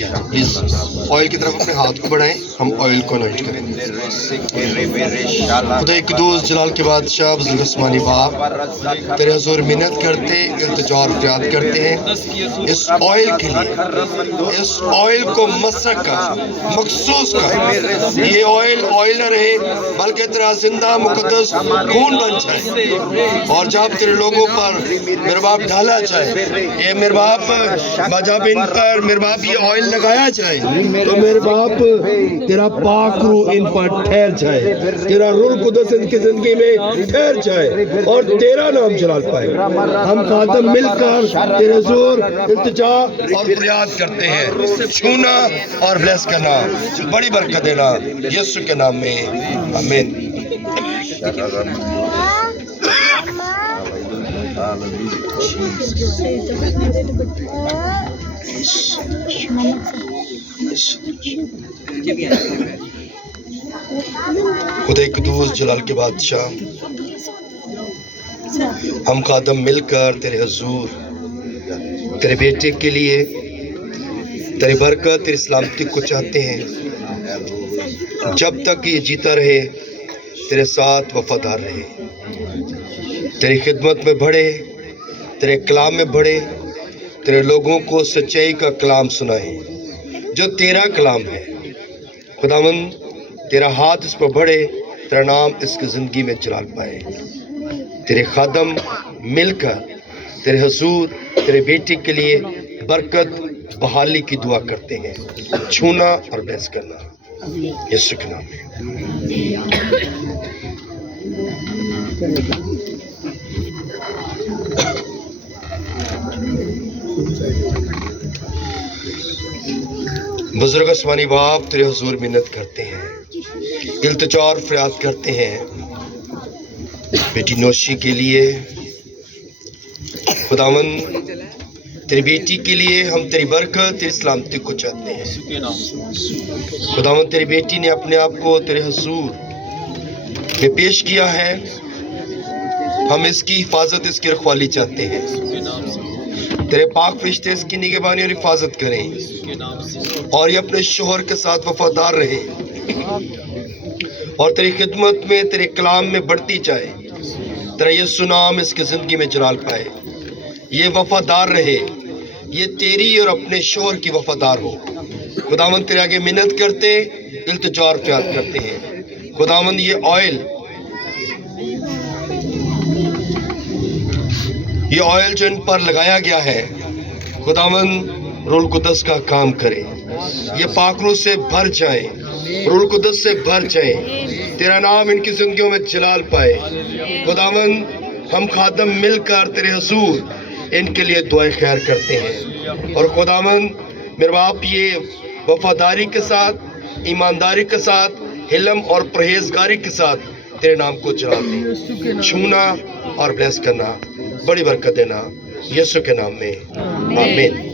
Please oil کی طرف اپنے ہاتھ کو بڑھائیں، ہم آئل کو انوائٹ کریں۔ خدا قدوس جلال کے بادشاہ بزرگ آسمانی باپ، تیرے حضور منت کرتے، التجا اور فریاد کرتے ہیں اس آئل کے لیے، اس آئل کو مسح کر، مخصوص کر، یہ آئل نہ رہے بلکہ تیرا زندہ مقدس خون بن جائے، اور جب تیرے لوگوں پر میرے باپ ڈالا جائے، یہ میرے باپ جب ان پر میرے باپ یہ آئل لگایا جائے تو میرے باپ تیرا پاک روح ان پر ٹھہر جائے، تیرا روح القدس ان کی زندگی میں ٹھہر جائے اور تیرا نام جلال پائے۔ ہم خادم مل کر تیرے حضور التجا اور فریاد کرتے ہیں، چھونا اور بلیس کرنا، بڑی برکت دینا یسوع کے نام میں، آمین۔ خدا قدوس جلال کے بادشاہ، ہم خادم مل کر تیرے حضور، تیرے بیٹے کے لیے تیری برکت، تیری سلامتی کو چاہتے ہیں۔ جب تک یہ جیتا رہے تیرے ساتھ وفادار رہے، تیری خدمت میں بڑھے، تیرے کلام میں بڑھے، تیرے لوگوں کو سچائی کا کلام سنائے جو تیرا کلام ہے۔ خداوند تیرا ہاتھ اس پر بڑھے، تیرا نام اس کی زندگی میں جلال پائے۔ تیرے خادم مل کر تیرے حضور، تیرے بیٹے کے لیے برکت بحالی کی دعا کرتے ہیں، چھونا اور بلیس کرنا یسوع کے نام میں۔ بزرگ آسمانی باپ، تیرے حضور منت کرتے ہیں، التجا اور فریاد کرتے ہیں بیٹی نوشی کے لیے۔ خداوند تیری بیٹی کے لیے ہم تیری برکت، تیری سلامتی کو چاہتے ہیں۔ خداوند تیری بیٹی نے اپنے آپ کو تیرے حضور میں پیش کیا ہے، ہم اس کی حفاظت، اس کی رکھوالی چاہتے ہیں۔ تیرے پاک فرشتے اس کی نگہبانی اور حفاظت کریں، اور یہ اپنے شوہر کے ساتھ وفادار رہے اور تیری خدمت میں، تیرے کلام میں بڑھتی جائے، تیرا یسوع نام اس کی زندگی میں جلال پائے۔ یہ وفادار رہے، یہ تیری اور اپنے شوہر کی وفادار ہو۔ خداوند تیرے آگے منت کرتے، التجا اور فریاد کرتے ہیں۔ خداوند یہ آئل جو ان پر لگایا گیا ہے، خداوند روح القدس کا کام کرے، یہ پاک روح سے بھر جائیں، روح القدس سے بھر جائیں، تیرا نام ان کی زندگیوں میں جلال پائے۔ خداوند ہم خادم مل کر تیرے حضور ان کے لیے دعائیں خیر کرتے ہیں، اور خداوند میرے باپ یہ وفاداری کے ساتھ، ایمانداری کے ساتھ، حلم اور پرہیزگاری کے ساتھ تیرے نام کو جلال دیں، چھونا اور بلیس کرنا، بڑی برکت دینا یسوع کے نام میں، آمین۔